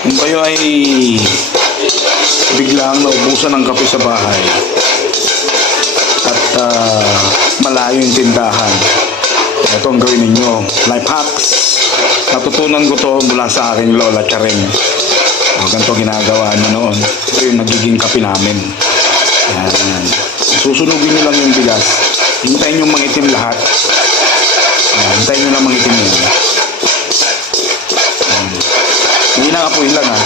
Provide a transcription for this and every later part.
Kung kayo ay biglang naubusan ng kape sa bahay at ah, malayo yung tindahan, ito ang gawin ninyo. Life hacks. Natutunan ko to mula sa aking lola Charing. O, ganito ginagawa niya noon. Ito yung nagiging kape namin. Yan. Susunugin nyo lang yung bigas. Hintayin yung mangitim lahat. Hintayin nyo lang mangitim yun. Na apoy lang ha.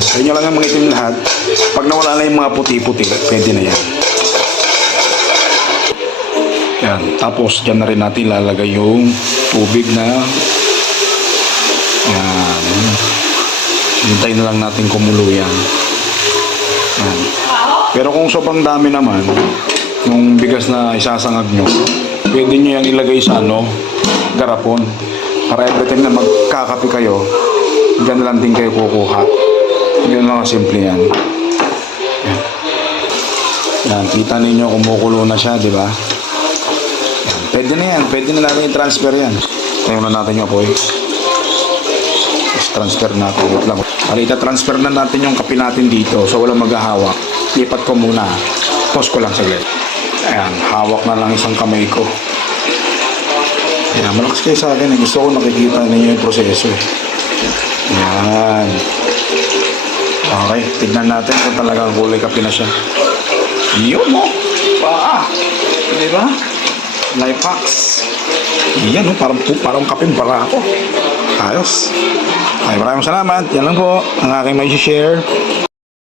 Sa inyo lang ang mga itim lahat. Pag nawala na yung mga puti-puti, pwede na yan. Yan. Tapos dyan na rin natin lalagay yung tubig na yan. Hintayin na lang natin kumulo yan. Yan. Pero kung sobrang dami naman, yung bigas na isasangag nyo, pwede nyo yung ilagay sa ano, garapon. Para every time na magkakape kayo, dyan lang din kayo kukuha. Yun lang simple yan. Yan. Yan, kita ninyo kumukulo na siya, di ba? Yan. Pwede na yan, pwede na natin i-transfer yan. Tayo na natin yung apoy. Tapos transfer natin. Wait lang. Para ita-transfer na natin yung kape natin dito so walang maghahawak. Lipat ko muna. Pause ko lang saglit. Ayan, hawak na lang isang kamay ko. Ayan, malakas kayo sa akin. eh. Gusto ko nakikita ninyo yung proseso. eh. Ayan. Okay, tignan natin kung talagang kulay kape na siya. Yun mo. Ah, di ba? Life hacks. Yan, oh, parang, parang kape para ako. Ayos. Ay, maraming salamat. Yan lang po ang aking may share.